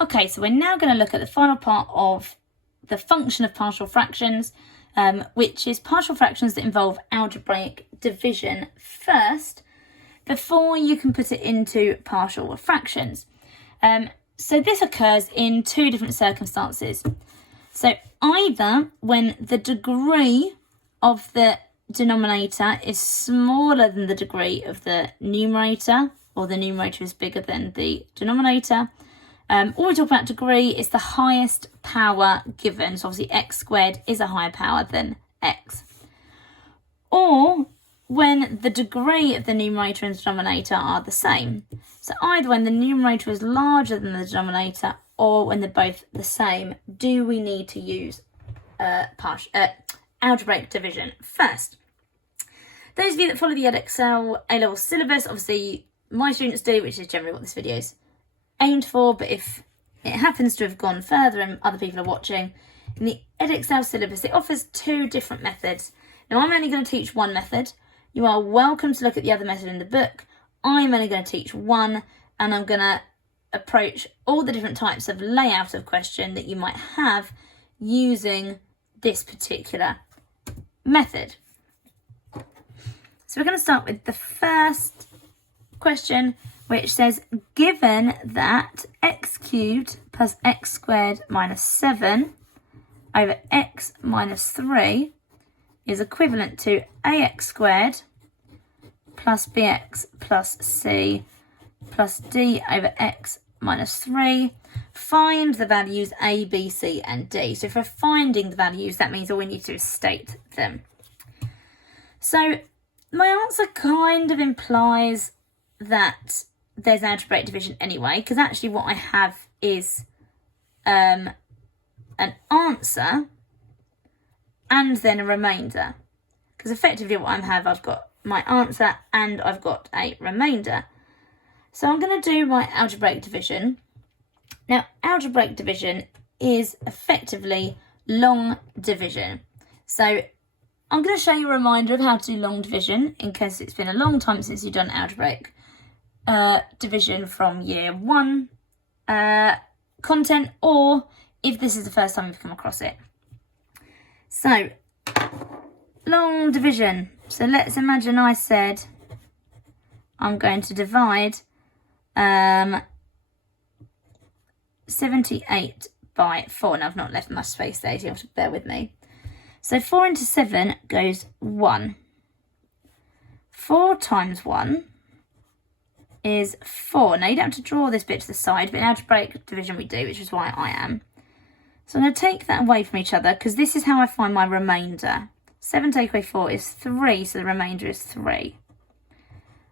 Okay, so we're now going to look at the final part of the function of partial fractions, which is partial fractions that involve algebraic division first, before you can put it into partial fractions. So this occurs in two different circumstances. So either when the degree of the denominator is smaller than the degree of the numerator, or the numerator is bigger than the denominator. When we talk about degree, it's the highest power given. So obviously x squared is a higher power than x. Or when the degree of the numerator and denominator are the same. So either when the numerator is larger than the denominator or when they're both the same, do we need to use algebraic division first. Those of you that follow the Edexcel A-level syllabus, obviously my students do, which is generally what this video is aimed for, but if it happens to have gone further and other people are watching, in the Edexcel syllabus it offers two different methods. Now I'm only going to teach one method. You are welcome to look at the other method in the book. I'm only going to teach one, and I'm going to approach all the different types of layout of question that you might have using this particular method. So we're going to start with the first question, which says, given that x cubed plus x squared minus 7 over x minus 3 is equivalent to ax squared plus bx plus c plus d over x minus 3, find the values a, b, c and d. So for finding the values, that means all we need to do is state them. So my answer kind of implies that there's algebraic division anyway, because actually what I have is an answer and then a remainder. Because effectively what I have, I've got my answer and I've got a remainder. So I'm going to do my algebraic division. Now, algebraic division is effectively long division. So I'm going to show you a reminder of how to do long division in case it's been a long time since you've done algebraic division from year 1 content, or if this is the first time you've come across it. So, long division. So let's imagine I said I'm going to divide 78 by 4. Now I've not left much space there, so you have to bear with me. So 4 into 7 goes 1. 4 times 1 is 4. Now you don't have to draw this bit to the side, but in algebraic division we do, which is why I am. So I'm going to take that away from each other because this is how I find my remainder. 7 take away 4 is 3, so the remainder is 3.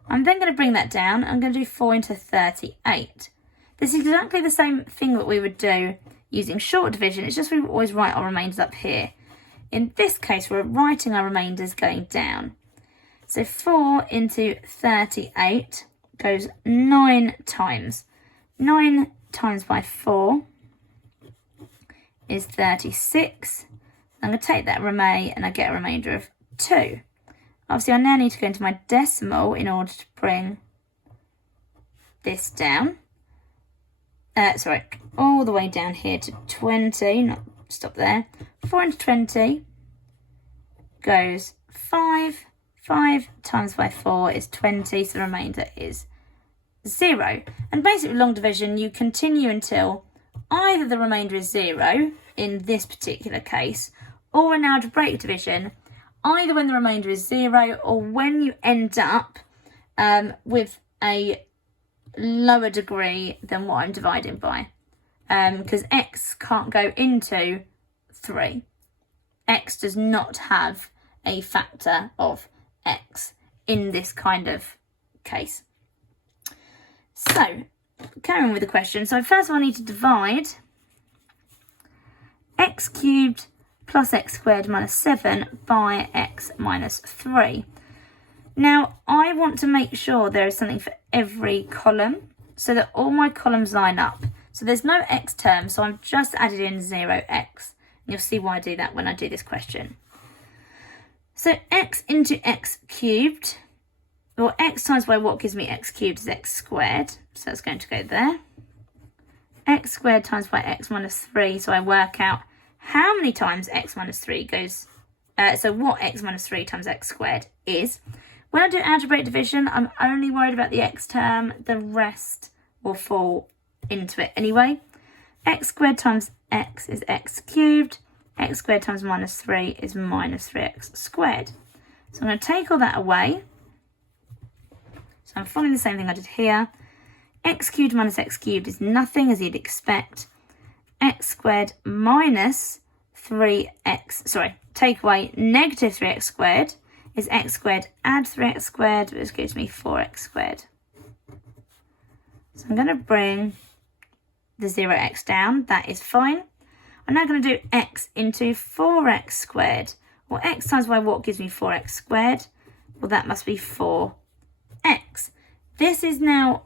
I'm then going to bring that down. I'm going to do 4 into 38. This is exactly the same thing that we would do using short division. It's just we would always write our remainders up here. In this case, we're writing our remainders going down. So 4 into 38 goes 9 times. 9 times by 4 is 36. I'm going to take that remainder and I get a remainder of 2. Obviously, I now need to go into my decimal in order to bring this down. All the way down here to 20. Not stop there. 4 into 20 goes 5. 5 times by 4 is 20, so the remainder is 0. And basically, long division, you continue until either the remainder is 0, in this particular case, or in algebraic division, either when the remainder is 0 or when you end up with a lower degree than what I'm dividing by. Because x can't go into 3. X does not have a factor of x in this kind of case. So, carrying on with the question. So first of all, I need to divide x cubed plus x squared minus 7 by x minus 3. Now, I want to make sure there is something for every column so that all my columns line up. So there's no x term, so I've just added in 0x. And you'll see why I do that when I do this question. So x into x cubed, or x times by what gives me x cubed is x squared. So that's going to go there. x squared times by x minus 3. So I work out how many times x minus 3 goes, so what x minus 3 times x squared is. When I do algebraic division, I'm only worried about the x term. The rest will fall into it anyway. X squared times x is x cubed. X squared times minus 3 is minus 3x squared. So I'm going to take all that away. So I'm following the same thing I did here. X cubed minus x cubed is nothing, as you'd expect. X squared minus 3x, sorry, take away negative 3x squared is x squared add 3x squared, which gives me 4x squared. So I'm going to bring the 0x down. That is fine. I'm now going to do x into 4x squared. Well, x times y what gives me 4x squared? Well, that must be 4x. This is now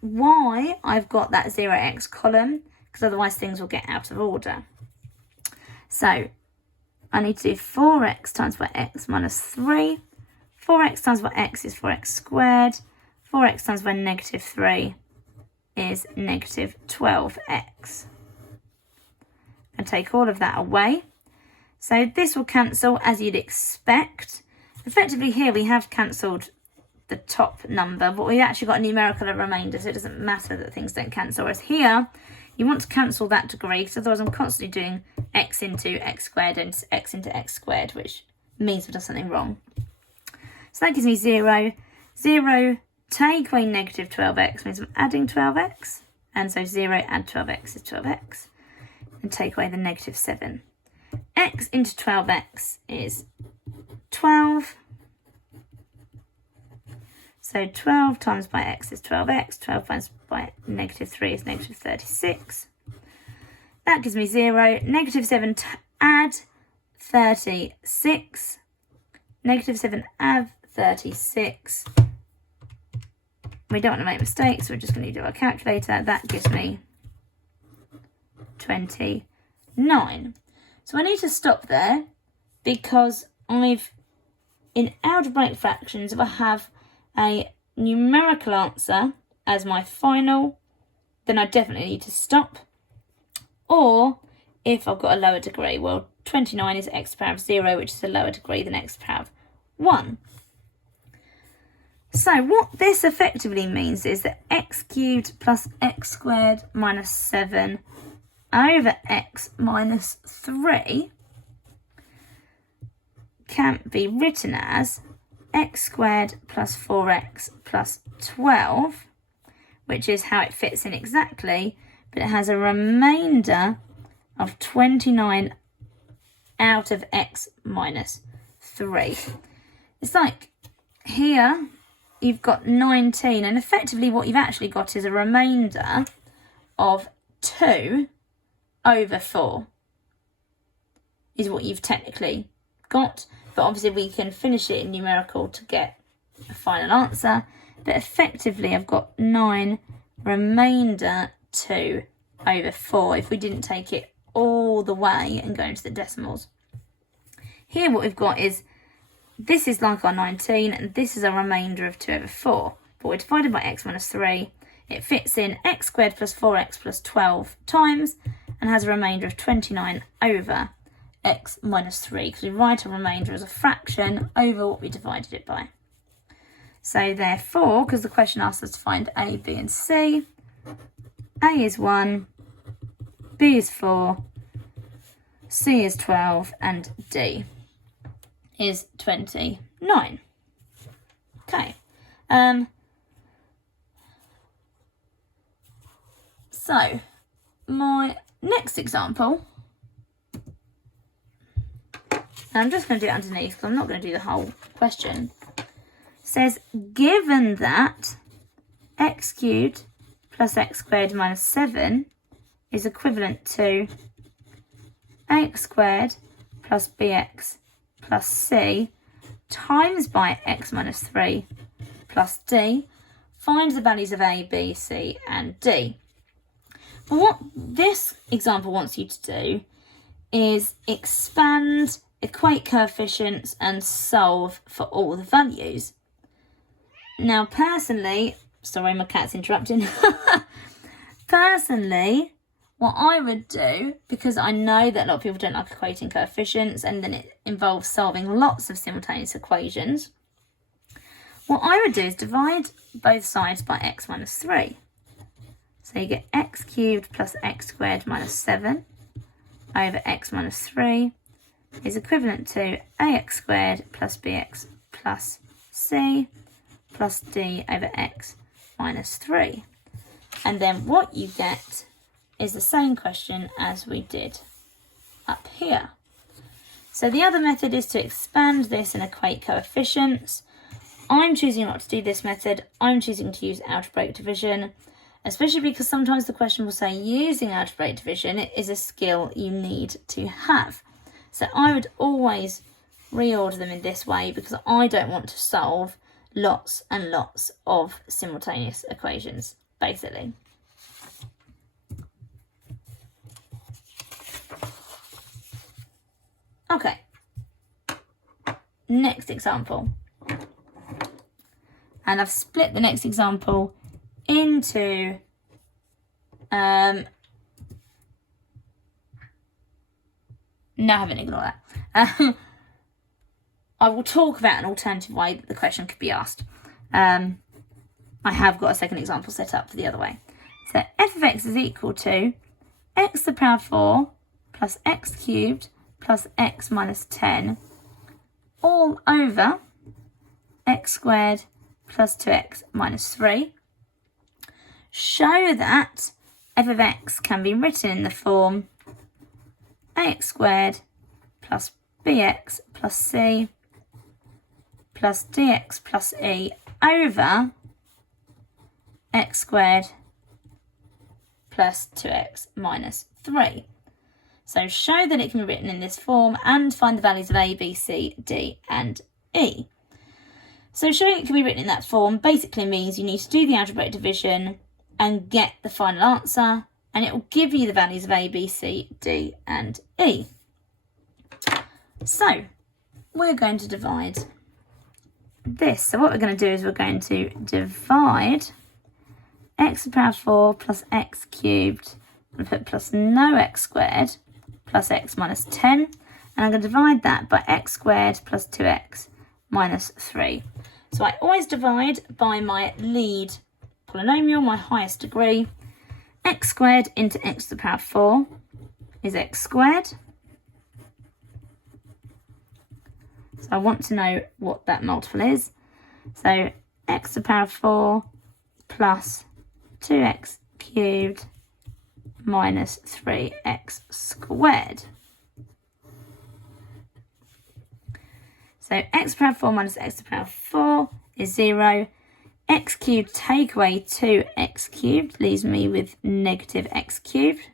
why I've got that 0x column, because otherwise things will get out of order. So I need to do 4x times by x minus 3. 4x times by x is 4x squared. 4x times by negative 3 is negative 12x. And take all of that away. So this will cancel as you'd expect. Effectively here we have cancelled the top number, but we've actually got a numerical remainder, so it doesn't matter that things don't cancel. Whereas here, you want to cancel that degree, because otherwise I'm constantly doing x into x squared and x into x squared, which means we've done something wrong. So that gives me 0. 0, take away negative 12x means I'm adding 12x. And so 0 add 12x is 12x. And take away the negative 7. X into 12x is 12. So 12 times by x is 12x. 12 times by negative 3 is negative 36. That gives me 0. Negative 7 add 36. Negative 7 add 36. We don't want to make mistakes, so we're just going to do our calculator. That gives me 29. So I need to stop there, because in algebraic fractions, if I have a numerical answer as my final, then I definitely need to stop. Or if I've got a lower degree, well, 29 is x to the power of 0, which is a lower degree than x to the power of 1. So what this effectively means is that x cubed plus x squared minus 7 over x minus 3 can be written as x squared plus 4x plus 12, which is how it fits in exactly, but it has a remainder of 29 out of x minus 3. It's like here you've got 19, and effectively what you've actually got is a remainder of 2 over 4 is what you've technically got, but obviously we can finish it in numerical to get a final answer. But effectively I've got 9 remainder 2 over 4 if we didn't take it all the way and go into the decimals. Here what we've got is, this is like our 19 and this is a remainder of 2 over 4, but we're divided by x minus 3. It fits in x squared plus 4x plus 12 times and has a remainder of 29 over x minus 3, because we write a remainder as a fraction over what we divided it by. So therefore, because the question asks us to find a, b and c, a is 1, b is 4, c is 12 and d is 29. Okay. So my next example, and I'm just going to do it underneath because I'm not going to do the whole question, says given that x cubed plus x squared minus 7 is equivalent to x squared plus bx plus c times by x minus 3 plus d, find the values of a, b, c and d. But what this example wants you to do is expand, equate coefficients and solve for all the values. Now personally, sorry my cat's interrupting, Personally, what I would do, because I know that a lot of people don't like equating coefficients and then it involves solving lots of simultaneous equations, what I would do is divide both sides by x minus 3. So you get x cubed plus x squared minus 7 over x minus 3 is equivalent to ax squared plus bx plus c plus d over x minus 3. And then what you get is the same question as we did up here. So the other method is to expand this and equate coefficients. I'm choosing not to do this method. I'm choosing to use algebraic division, especially because sometimes the question will say using algebraic division is a skill you need to have. So I would always reorder them in this way because I don't want to solve lots and lots of simultaneous equations, basically. Okay, next example. And I've split the next example into no, I haven't, ignore that. I will talk about an alternative way that the question could be asked. I have got a second example set up for the other way. So f of x is equal to x to the power 4 plus x cubed plus x minus 10 all over x squared plus 2x minus 3. Show that f of x can be written in the form ax squared plus bx plus c plus dx plus e over x squared plus 2x minus 3. So show that it can be written in this form and find the values of a, b, c, d and e. So showing it can be written in that form basically means you need to do the algebraic division and get the final answer, and it will give you the values of a, b, c, d and e. So we're going to divide this. So what we're going to do is we're going to divide x to the power 4 plus x cubed, I'm going to put plus no x squared plus x minus 10, and I'm going to divide that by x squared plus 2x minus 3. So I always divide by my lead polynomial, my highest degree. X squared into x to the power 4 is x squared. So I want to know what that multiple is. So x to the power 4 plus 2x cubed minus 3x squared. So x to the power 4 minus x to the power 4 is 0. X cubed take away 2x cubed leaves me with negative x cubed.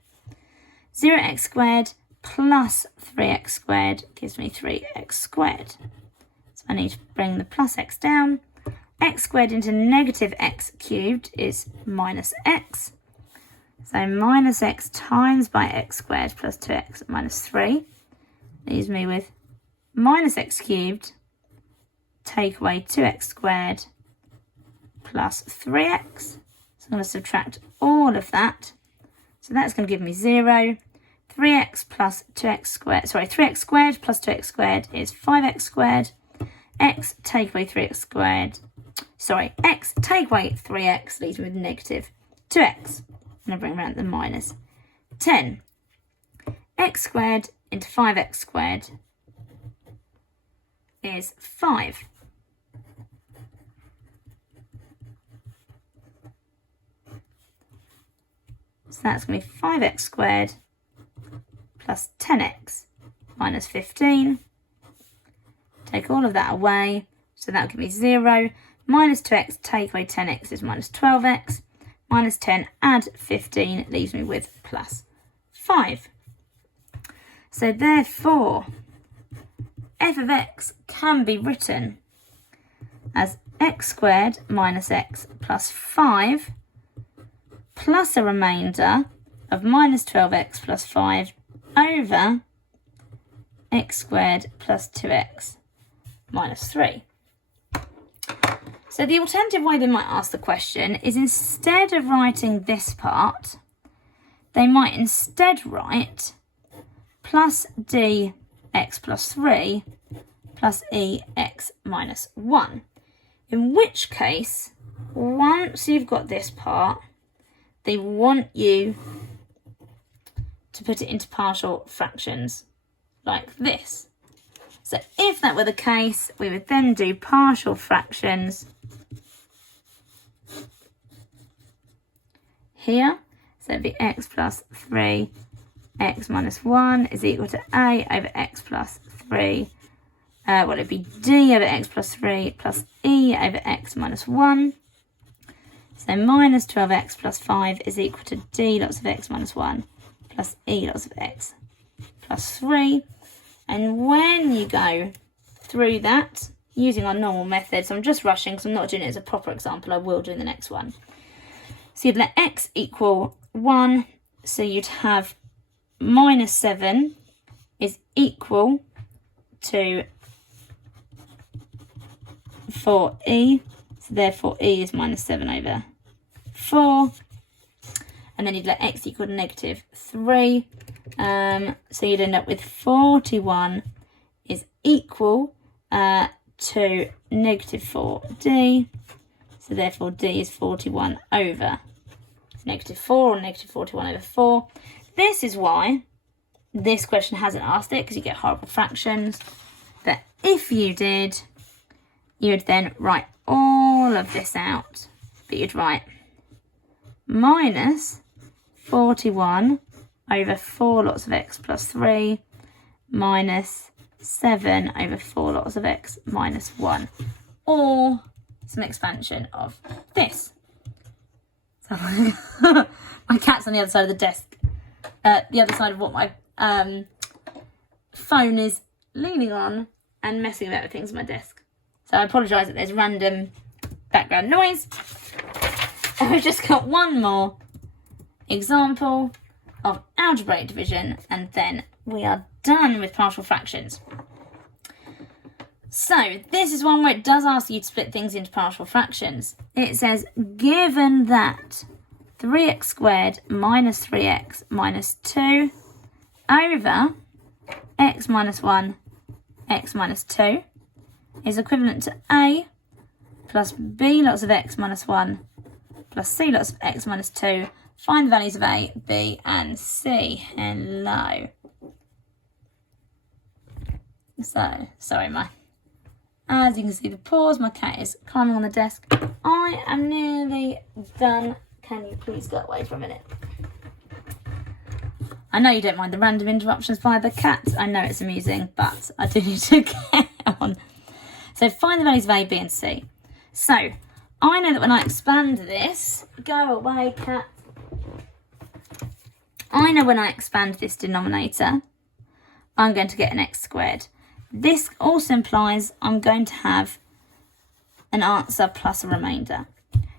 0x squared plus 3x squared gives me 3x squared. So I need to bring the plus x down. X squared into negative x cubed is minus x. So minus x times by x squared plus 2x minus 3 leaves me with minus x cubed take away 2x squared plus 3x. So I'm going to subtract all of that. So that's going to give me 0. 3x plus 2x squared, 3x squared plus 2x squared is 5x squared. X take away 3x squared, x take away 3x leaves me with negative 2x. I'm going to bring around the minus 10. X squared into 5x squared is 5. So that's going to be 5x squared plus 10x minus 15. Take all of that away, so that will give me 0. Minus 2x take away 10x is minus 12x. Minus 10 add 15 leaves me with plus 5. So therefore, f of x can be written as x squared minus x plus 5 plus a remainder of minus 12x plus 5 over x squared plus 2x minus 3. So the alternative way they might ask the question is, instead of writing this part, they might instead write plus d x plus 3 plus e x minus 1. In which case, once you've got this part, they want you to put it into partial fractions like this. So if that were the case, we would then do partial fractions here. So it'd be x plus 3 x minus 1 is equal to a over x plus 3. Well, it'd be d over x plus 3 plus e over x minus 1. So minus 12x plus 5 is equal to d lots of x minus 1 plus e lots of x plus 3. And when you go through that, using our normal method, so I'm just rushing because I'm not doing it as a proper example, I will do in the next one. So you'd let x equal 1, so you'd have minus 7 is equal to 4e, so therefore e is minus 7 over 4, and then you'd let x equal to negative 3, so you'd end up with 41 is equal to negative 4d, so therefore d is 41 over negative 4, or negative 41 over 4. This is why this question hasn't asked it, because you get horrible fractions. But if you did, you would then write all of this out. But you'd write minus 41 over 4 lots of x plus 3 minus 7 over 4 lots of x minus 1. Or some expansion of this. So my cat's on the other side of the desk. The other side of what my phone is leaning on and messing about with things on my desk. So I apologise that there's random background noise. And we've just got one more example of algebraic division, and then we are done with partial fractions. So this is one where it does ask you to split things into partial fractions. It says, given that 3x squared minus 3x minus 2 over x minus 1, x minus 2 is equivalent to a plus b lots of x minus 1 plus c lots of x minus 2. Find the values of a, b and c. Hello. So, sorry, as you can see the pause, my cat is climbing on the desk. I am nearly done. Can you please go away for a minute? I know you don't mind the random interruptions by the cat. I know it's amusing, but I do need to get on. So find the values of a, b and c. So I know that when I expand this, go away cat. I know when I expand this denominator, I'm going to get an x squared. This also implies I'm going to have an answer plus a remainder.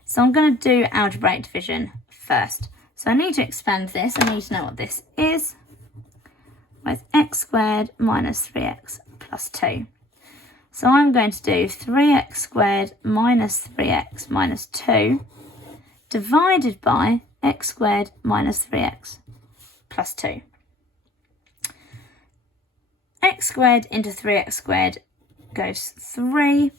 So I'm going to do algebraic division first. So I need to expand this. I need to know what this is. With x squared minus 3x plus 2. So I'm going to do 3x squared minus 3x minus 2 divided by x squared minus 3x plus 2. X squared into 3x squared goes 3.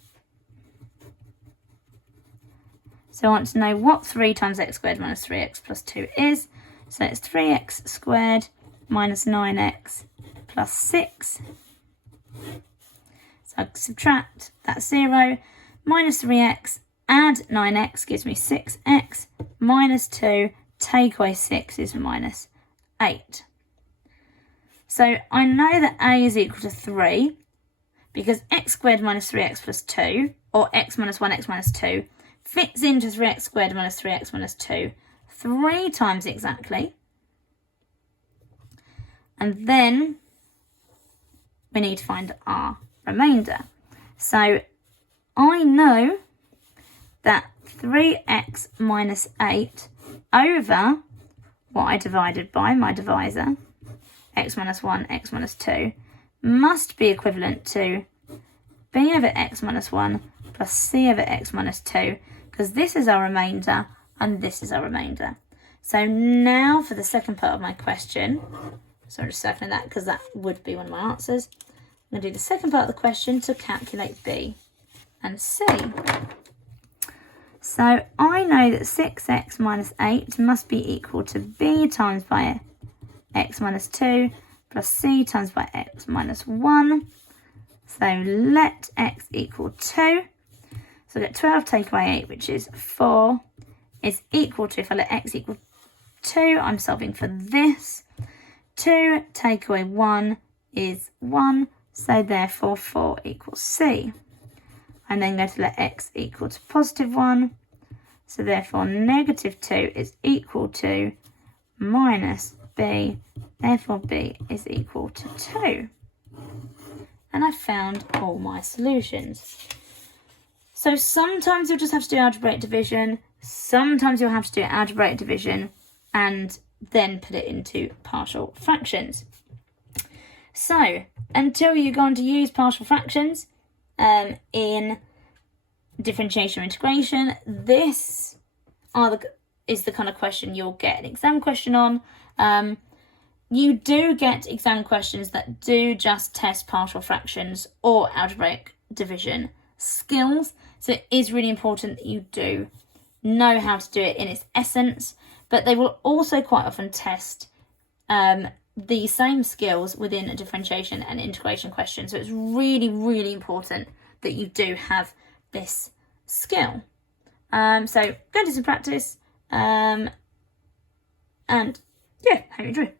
So I want to know what 3 times x squared minus 3x plus 2 is. So it's 3x squared minus 9x plus 6. So I subtract that 0. Minus 3x, add 9x gives me 6x. Minus 2, take away 6 is minus 8. So I know that a is equal to 3 because x squared minus 3x plus 2, or x minus 1, x minus 2, fits into 3x squared minus 3x minus 2 3 times exactly. And then we need to find our remainder. So I know that 3x minus 8 over what I divided by, my divisor, x minus 1, x minus 2, must be equivalent to b over x minus 1 plus c over x minus 2, because this is our remainder and this is our remainder. So now for the second part of my question. So I'm just circling that because that would be one of my answers. I'm going to do the second part of the question to calculate B and C. So I know that 6x minus 8 must be equal to B times by x minus 2 plus C times by x minus 1. So let x equal 2. So I get 12 take away 8, which is 4, is equal to, if I let x equal 2, I'm solving for this. 2 take away 1 is 1, so therefore 4 equals C. I'm then going to let x equal to positive 1, so therefore negative 2 is equal to minus B, therefore B is equal to 2. And I found all my solutions. So sometimes you'll just have to do algebraic division, sometimes you'll have to do algebraic division and then put it into partial fractions. So until you're going to use partial fractions in differentiation or integration, this is the kind of question you'll get an exam question on. You do get exam questions that do just test partial fractions or algebraic division skills. So it is really important that you do know how to do it in its essence, but they will also quite often test the same skills within a differentiation and integration question. So it's really, really important that you do have this skill. So go do some practice and yeah, hope you enjoy.